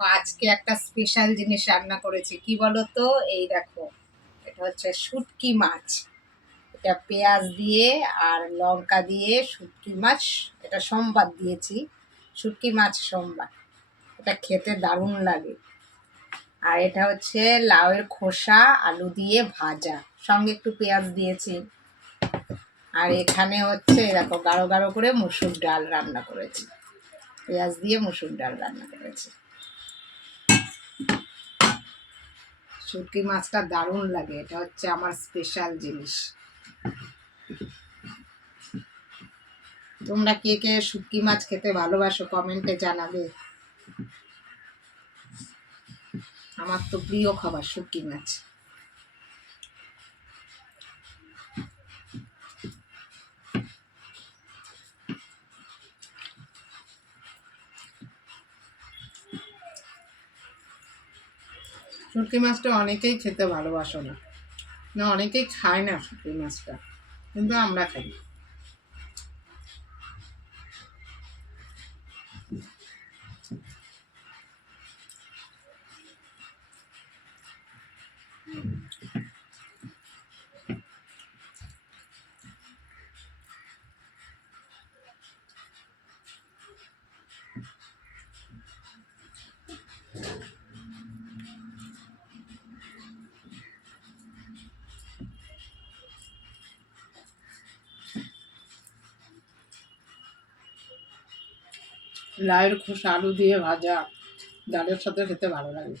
আজকে একটা স্পেশাল জিনিস রান্না করেছি, কি বলতো? এই দেখো, এটা হচ্ছে শুটকি মাছ। এটা পেঁয়াজ দিয়ে আর লঙ্কা দিয়ে শুটকি মাছ। এটা সোমবার দিয়েছি, শুটকি মাছ সোমবার। এটা খেতে দারুণ লাগে। আর এটা হচ্ছে লাউয়ের খোসা আলু দিয়ে ভাজা, সঙ্গে একটু পেঁয়াজ দিয়েছি। আর এখানে হচ্ছে দেখো গাঢ় গাঢ় করে মুসুর ডাল রান্না করেছি, পেঁয়াজ দিয়ে মুসুর ডাল রান্না করেছি। শুটকি মাছটা দারুণ লাগে, এটা হচ্ছে আমার স্পেশাল জিনিস। তোমরা কে কে শুটকি মাছ খেতে ভালোবাসো কমেন্টে জানাবে। আমার তো প্রিয় খাবার শুটকি মাছ। শুটকি মাছটা অনেকেই খেতে ভালোবাসো না, না অনেকেই খায় না শুটকি মাছটা, কিন্তু আমরা খাই। লাউয়ের খোসা আলু দিয়ে ভাজা ডালের সাথে খেতে ভালো লাগে।